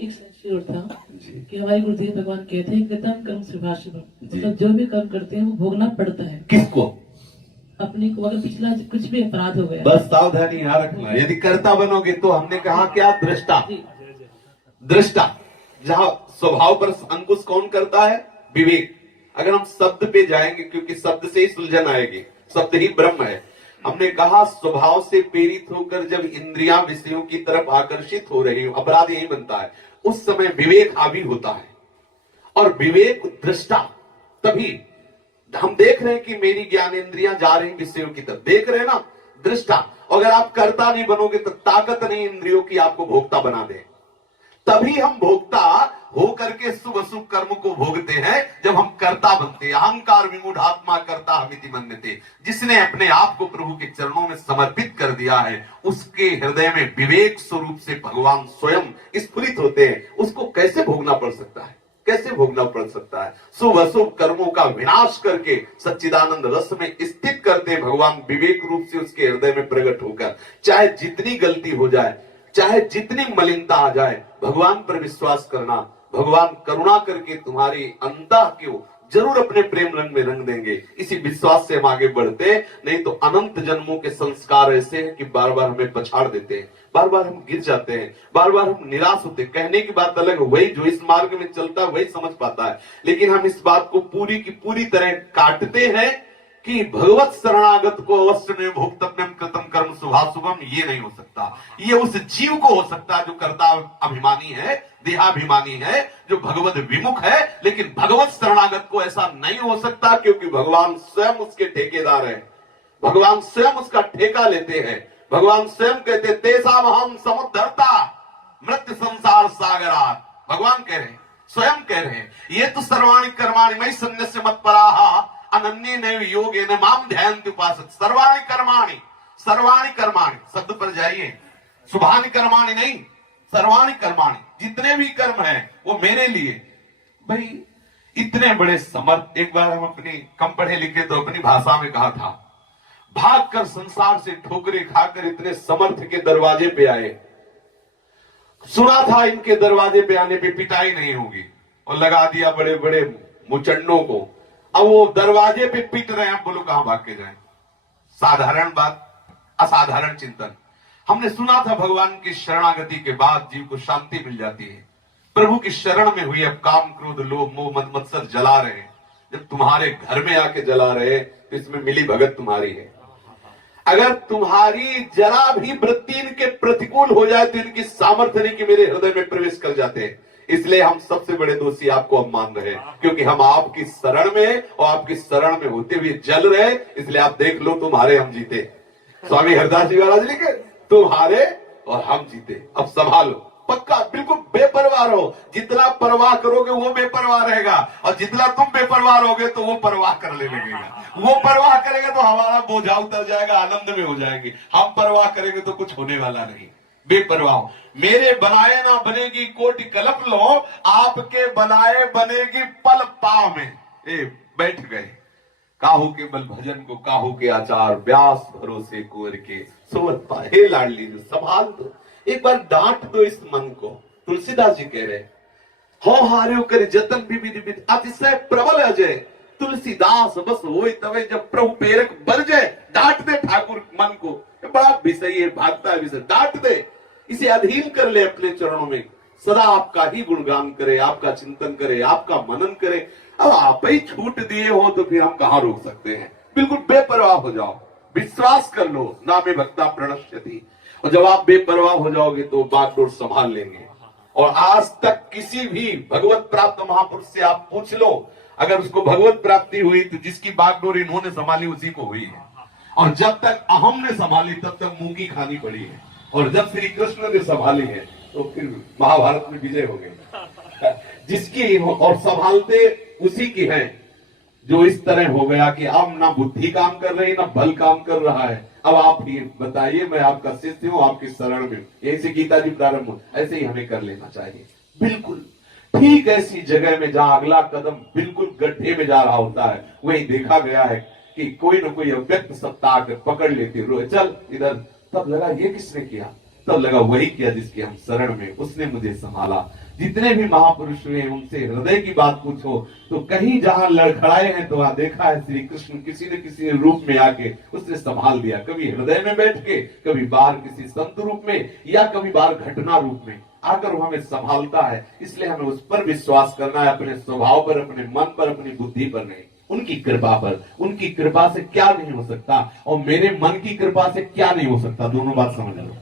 एक सेंचुरी और था कि हमारे गुरुदेव भगवान कहते हैं कृतम कर्म सुभाषितम, मतलब जो भी कर्म करते हैं वो भोगना पड़ता है। किसको? अपने को। अगर पिछला कुछ भी अपराध हो गया, बस सावधानी यहाँ रखना, यदि कर्ता बनोगे तो हमने कहा क्या? दृष्टा। दृष्टा, जहां स्वभाव पर अंकुश कौन करता है? विवेक। अगर हम शब्द पे जाएंगे, क्योंकि शब्द से ही सुलझन आएगी, शब्द ही ब्रह्म है। हमने कहा स्वभाव से प्रेरित होकर जब इंद्रियां विषयों की तरफ आकर्षित हो रही हो, अपराध यही बनता है, उस समय विवेक हावी होता है। और विवेक दृष्टा, तभी हम देख रहे हैं कि मेरी ज्ञानेंद्रियां जा रही विषयों की तरफ, देख रहे हैं ना, दृष्टा। अगर आप कर्ता नहीं बनोगे तो ताकत नहीं इंद्रियों की आपको भोक्ता बना दे। तभी हम भोक्ता होकर के शुभ अशुभ कर्म को भोगते हैं जब हम कर्ता बनते हैं। अहंकार विमूढ़ात्मा कर्ता हमिति मन्यते। जिसने अपने आप को प्रभु के चरणों में समर्पित कर दिया है, उसके हृदय में विवेक स्वरूप से भगवान स्वयं स्फुरित होते हैं। उसको कैसे भोगना पड़ सकता है? कैसे भोगना पड़ सकता है? शुभ अशुभ कर्मों का विनाश करके सच्चिदानंद रस में स्थित करते हैं भगवान विवेक रूप से उसके हृदय में प्रकट होकर। चाहे जितनी गलती हो जाए, चाहे जितनी मलिनता आ जाए, भगवान पर विश्वास करना, भगवान करुणा करके तुम्हारी अंतः को जरूर अपने प्रेम रंग में रंग देंगे। इसी विश्वास से हम आगे बढ़ते, नहीं तो अनंत जन्मों के संस्कार ऐसे हैं कि बार बार हमें पछाड़ देते हैं, बार बार हम गिर जाते हैं, बार बार हम निराश होते हैं। कहने की बात अलग है, वही जो इस मार्ग में चलता है वही समझ पाता है, लेकिन हम इस बात को पूरी की पूरी तरह काटते हैं कि भगवत शरणागत को अवश्य में भोक्तव्यम कृतम कर्म शुभाशुभम। ये नहीं हो सकता। ये उस जीव को हो सकता है जो कर्ता अभिमानी है, देहाभिमानी है, जो भगवत विमुख है। लेकिन भगवत शरणागत को ऐसा नहीं हो सकता, क्योंकि भगवान स्वयं उसके ठेकेदार है, भगवान स्वयं उसका ठेका लेते हैं। भगवान स्वयं कहते तेसाम हम समुद्धरता मृत्यु संसार सागरात। भगवान कह रहे हैं, स्वयं कह रहे हैं, ये तो सर्वाणि कर्माणि मयि सन्न्यस्य मत्पराः अनन्य नैव योगेन माम ध्यायन्ति उपासते। सर्वाणि कर्माणि, सर्वाणि कर्माणि शब्द पर जाइए, शुभानि कर्माणि नहीं, सर्वाणि कर्माणि, जितने भी कर्म हैं वो मेरे लिए। भाई इतने बड़े समर्थ, एक बार हम अपनी कम पढ़े लिखे तो अपनी भाषा में कहा था, भागकर संसार से ठोकरें खाकर इतने समर्थ के दरवाजे पे आए। सुना था इनके दरवाजे पे आने पे पिटाई नहीं होगी, और लगा दिया बड़े बड़े मुचंडों को। अब वो दरवाजे पे पीट रहे हैं, बोलो कहां भाग के जाएं? साधारण बात, असाधारण चिंतन। हमने सुना था भगवान की शरणागति के बाद जीव को शांति मिल जाती है। प्रभु की शरण में हुई, अब काम क्रोध लोभ मोह मद मत्सर जला रहे हैं, जब तुम्हारे घर में आके जला रहे तो इसमें मिली भगत तुम्हारी है। अगर तुम्हारी जरा भी वृत्ति इनके प्रतिकूल हो जाए तो इनकी सामर्थ्य नहीं कि मेरे हृदय में प्रवेश कर जाते हैं। इसलिए हम सबसे बड़े दोषी आपको हम मान रहे हैं, क्योंकि हम आपकी शरण में और आपकी शरण में होते हुए जल रहे। इसलिए आप देख लो, तुम्हारे हम जीते। स्वामी हरदास जी महाराज लिखे, तुम्हारे और हम जीते। अब संभालो, पक्का बिल्कुल बेपरवाह रहो। जितना परवाह करोगे वो बेपरवाह रहेगा, और जितना तुम बेपरवाह रहोगे तो वो परवाह करने लगेगा। वो परवाह करेगा तो हमारा बोझा उतर जाएगा, आनंद में हो जाएंगे। हम परवाह करेंगे तो कुछ होने वाला नहीं। बेपरवाह, मेरे बनाए ना बनेगी कोटि कल्प लो, आपके बनाए बनेगी पल पाव में। बैठ गए काहू के बल भजन को, काहू के आचार व्यास भरोसे कुंवर के सोवत पाए। हे लाडली जो संभाल दो, एक बार डांट दो इस मन को। तुलसीदास जी कह रहे, हो हार्यो कर जतन भी विधि अतिशय प्रबल अजय। तुलसीदास बस होए तवे जब प्रभु प्रेरक बन जाए। डांट दे ठाकुर मन को, बड़ा विषय है, भागता है विषय, डांट दे, इसे अधीन कर ले अपने चरणों में। सदा आपका ही गुणगान करे, आपका चिंतन करे, आपका मनन करे। अब आप ही छूट दिए हो तो फिर हम कहां रोक सकते हैं? बिल्कुल बेपरवाह हो जाओ, विश्वास कर लो, नामे भक्ता प्रणश्यति। और जब आप बेपरवाह हो जाओगे तो बागडोर संभाल लेंगे। और आज तक किसी भी भगवत प्राप्त महापुरुष से आप पूछ लो, अगर उसको भगवत प्राप्ति हुई तो जिसकी बागडोर इन्होंने संभाली उसी को हुई है। और जब तक अहम ने संभाली तब तक मूंगी खानी पड़ी है। और जब श्री कृष्ण ने संभाली है तो फिर महाभारत में विजय हो गई। जिसकी और संभालते उसी की है, जो इस तरह हो गया कि अब ना बुद्धि काम कर रही ना बल काम कर रहा है। अब आप ही बताइए, मैं आपका शिष्य हूं, आपकी शरण में। यही से गीता जी प्रारंभ हो, ऐसे ही हमें कर लेना चाहिए। बिल्कुल ठीक ऐसी जगह में जहां अगला कदम बिल्कुल गड्ढे में जा रहा होता है, वही देखा गया है कि कोई न कोई अव्यक्त सत्ता आकर पकड़ लेती, रो चल इधर। तब लगा ये किसने किया? तब लगा वही किया जिसके हम शरण में, उसने मुझे संभाला। जितने भी महापुरुष हुए उनसे हृदय की बात पूछो तो कहीं जहां लड़खड़ाए हैं तो वहां देखा है श्री कृष्ण किसी न किसी रूप में आके उसने संभाल दिया। कभी हृदय में बैठ के, कभी बाहर किसी संत रूप में, या कभी बाहर घटना रूप में आकर वो हमें संभालता है। इसलिए हमें उस पर विश्वास करना है, अपने स्वभाव पर, अपने मन पर, अपनी बुद्धि पर नहीं, उनकी कृपा पर। उनकी कृपा से क्या नहीं हो सकता और मेरे मन की कृपा से क्या नहीं हो सकता, दोनों बात समझ लो,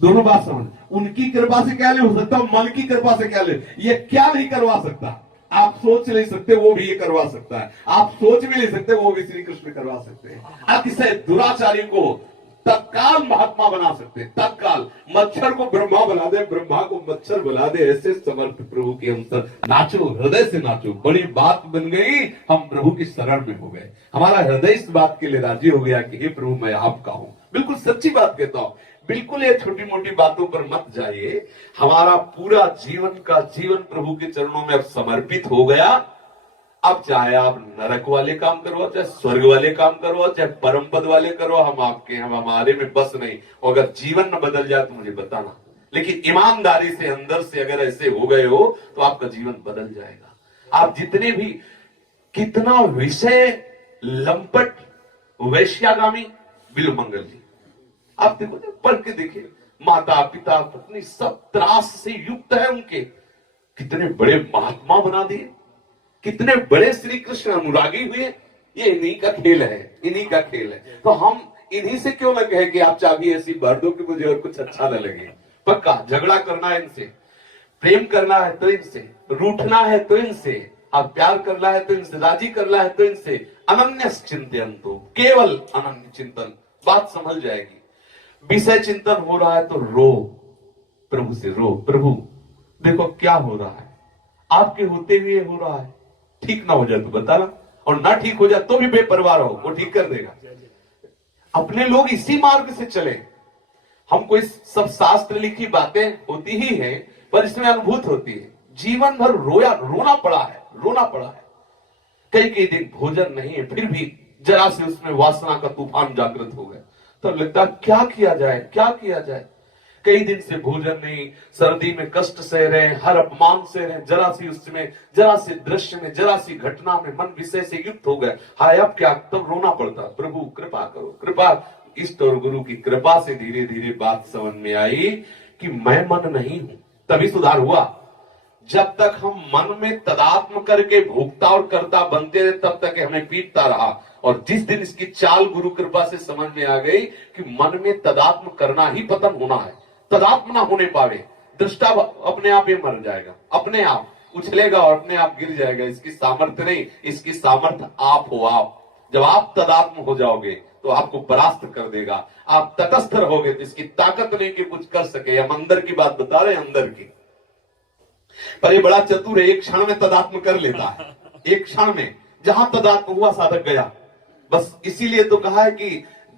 दोनों बात समझ। उनकी कृपा से क्या नहीं हो सकता, मन की कृपा से क्या नहीं, ये क्या नहीं करवा सकता। आप सोच नहीं सकते, वो भी ये करवा सकता है। आप सोच भी नहीं सकते, वो भी श्री कृष्ण करवा सकते हैं। अतिशय दुराचारी को तत्काल महात्मा बना सकते हैं, तत्काल। मच्छर को ब्रह्मा बना दे, ब्रह्मा को मच्छर बना दे, ऐसे समर्थ प्रभु के अनुसार नाचो, हृदय से नाचो। बड़ी बात बन गई, हम प्रभु की शरण में हो गए। हमारा हृदय इस बात के लिए राजी हो गया कि हे प्रभु मैं आपका हूं। बिल्कुल सच्ची बात कहता हूं, बिल्कुल ये छोटी मोटी बातों पर मत जाइए। हमारा पूरा जीवन का जीवन प्रभु के चरणों में अब समर्पित हो गया। अब चाहे आप नरक वाले काम करो, चाहे स्वर्ग वाले काम करो, चाहे परम पद वाले करो, हम आपके, हम हमारे में बस नहीं। और अगर जीवन न बदल जाए तो मुझे बताना, लेकिन ईमानदारी से अंदर से अगर ऐसे हो गए हो तो आपका जीवन बदल जाएगा। आप जितने भी, कितना विषय लंपट वैश्यागामी बिल्वमंगल जी, आप देखो, पढ़ के देखिए, माता पिता पत्नी सब त्रास से युक्त है उनके। कितने बड़े महात्मा बना दिए, कितने बड़े श्री कृष्ण अनुरागी हुए। ये इन्हीं का खेल है, इन्हीं का खेल है। तो हम इन्हीं से क्यों ना कहे कि आप चाबी ऐसी भर दो कि मुझे और कुछ अच्छा न लगे। पक्का झगड़ा करना है इनसे, प्रेम करना है तो इनसे, रूठना है तो इनसे, आप प्यार करना है तो इनसे, राजी करना है तो इनसे। अनन्य चिंतन, केवल अनन्य चिंतन, बात समझ जाएगी। विषय चिंतन हो रहा है तो रो, प्रभु से रो, प्रभु देखो क्या हो रहा है, आपके होते हुए हो रहा है, ठीक ना हो जाए तो बताना, और ना ठीक हो जाए तो भी बेपरवाह रहो, वो ठीक कर देगा। अपने लोग इसी मार्ग से चले। हमको इस सब शास्त्र लिखी बातें होती ही है, पर इसमें अनुभूत होती है। जीवन भर रोना पड़ा है, रोना पड़ा है। कई दिन भोजन नहीं है, फिर भी जरा से उसमें वासना का तूफान जागृत हो गया। तो लगता क्या किया जाए, क्या किया जाए। कई दिन से भोजन नहीं, सर्दी में कष्ट सह रहे हैं, हर अपमान सह रहे हैं, जरा सी उसमें, जरा सी दृश्य में, जरा सी घटना में मन विषय से युक्त हो गए। हाय अब क्या, तब रोना पड़ता, प्रभु कृपा करो, कृपा। इष्ट और गुरु की कृपा से धीरे धीरे बात समझ में आई कि मैं मन नहीं हूं, तभी सुधार हुआ। जब तक हम मन में तदात्म करके भोक्ता और कर्ता बनते रहे तब तक हमें पीटता रहा। और जिस दिन इसकी चाल गुरु कृपा से समझ में आ गई कि मन में तदात्म करना ही पतन होना है, तदात्म ना होने पावे, दृष्टा अपने आप ही मर जाएगा, अपने आप उछलेगा और अपने आप गिर जाएगा। इसकी सामर्थ्य नहीं, इसकी सामर्थ्य आप हो। आप जब आप तदात्म हो जाओगे तो आपको परास्त कर देगा। आप तटस्थ रहोगे तो इसकी ताकत नहीं कि कुछ कर सके। हम अंदर की बात बता रहे हैं, अंदर की। पर ये बड़ा चतुर है, एक क्षण में तदात्म कर लेता है, एक क्षण में। जहां तदात्म हुआ साधक गया। बस इसीलिए तो कहा है कि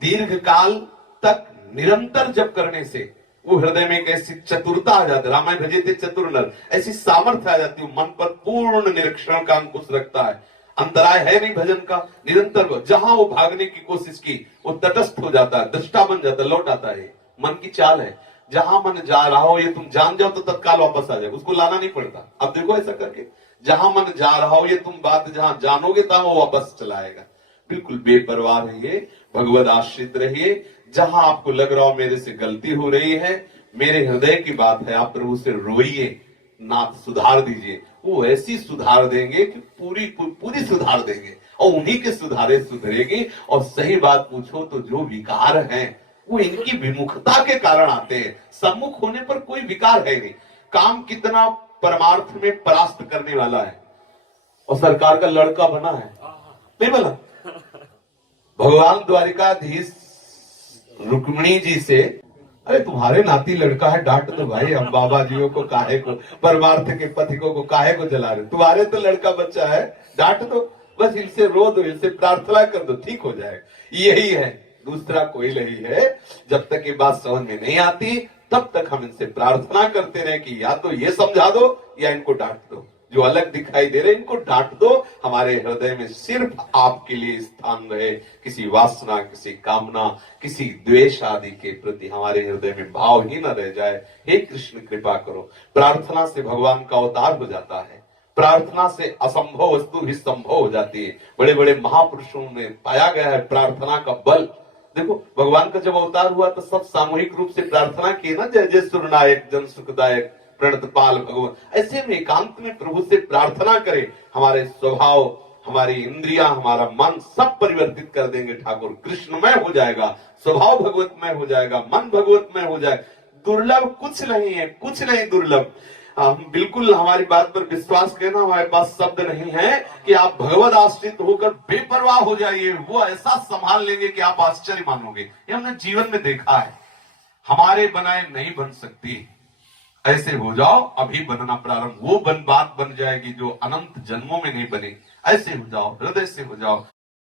दीर्घ काल तक निरंतर जप करने से वो हृदय में एक ऐसी चतुरता आ जाती है। रामायण भजिते चतुर नर, ऐसी सामर्थ्य आ जाती है, मन पर पूर्ण निरीक्षण का अंकुश रखता है। अंतराय है नहीं भजन का, निरंतर जहां वो भागने की कोशिश की वो तटस्थ हो जाता है, दृष्टा बन जाता है, लौट आता है। मन की चाल है, जहां मन जा रहा हो ये तुम जान जाओ तो तत्काल वापस आ जाए, उसको लाना नहीं पड़ता। अब देखो ऐसा करके, जहां मन जा रहा हो ये तुम बात जहां जानोगे तहां वो वापस चलाएगा। बिल्कुल बेपरवाह रहिए, भगवद आश्रित रहिए। जहां आपको लग रहा हो मेरे से गलती हो रही है, मेरे हृदय की बात है, आप प्रभु से रोइए, नाथ सुधार दीजिए। वो ऐसी सुधार देंगे कि पूरी सुधार देंगे, और उन्हीं के सुधारे सुधरेगी। और सही बात पूछो तो जो विकार हैं वो इनकी विमुखता के कारण आते हैं। सम्मुख होने पर कोई विकार है नहीं। काम कितना परमार्थ में परास्त करने वाला है, और सरकार का लड़का बना है, नहीं बोला। भगवान द्वारिकाधीश रुक्मिणी जी से, अरे तुम्हारे नाती लड़का है, डांट दो भाई, हम बाबा जियों को काहे को, परमार्थ के पथिकों को काहे को जला रहे, तुम्हारे तो लड़का बच्चा है, डांट दो, बस इनसे रो दो, इनसे प्रार्थना कर दो, ठीक हो जाएगा। यही है, दूसरा कोई नहीं है। जब तक ये बात समझ में नहीं आती तब तक हम इनसे प्रार्थना करते रहे कि या तो ये समझा दो या इनको डांट दो। जो अलग दिखाई दे रहे इनको डांट दो, हमारे हृदय में सिर्फ आपके लिए स्थान रहे, किसी वासना, किसी कामना, किसी द्वेष आदि के प्रति हमारे हृदय में भाव ही न रह जाए। हे कृष्ण कृपा करो। प्रार्थना से भगवान का अवतार हो जाता है, प्रार्थना से असंभव वस्तु भी संभव हो जाती है। बड़े बड़े महापुरुषों में पाया गया है प्रार्थना का बल। देखो भगवान का जब अवतार हुआ तो सब सामूहिक रूप से प्रार्थना की ना, जय जय सुरनायक जन सुखदायक प्रणतपाल भगवान। ऐसे में एकांत में प्रभु से प्रार्थना करें, हमारे स्वभाव, हमारी इंद्रियां, हमारा मन सब परिवर्तित कर देंगे ठाकुर। कृष्णमय हो जाएगा, स्वभाव भगवतमय हो जाएगा, मन भगवतमय हो जाएगा। दुर्लभ कुछ नहीं है, कुछ नहीं दुर्लभ। हम बिल्कुल हमारी बात पर विश्वास करना, हमारे पास शब्द नहीं है कि आप भगवत आश्रित होकर बेपरवाह हो जाइए, वो ऐसा संभाल लेंगे कि आप आश्चर्य मानोगे। ये हमने जीवन में देखा है, हमारे बनाए नहीं बन सकती। ऐसे हो जाओ, अभी बनना प्रारंभ, वो बात बन जाएगी जो अनंत जन्मों में नहीं बनी। ऐसे हो जाओ, हृदय से हो जाओ।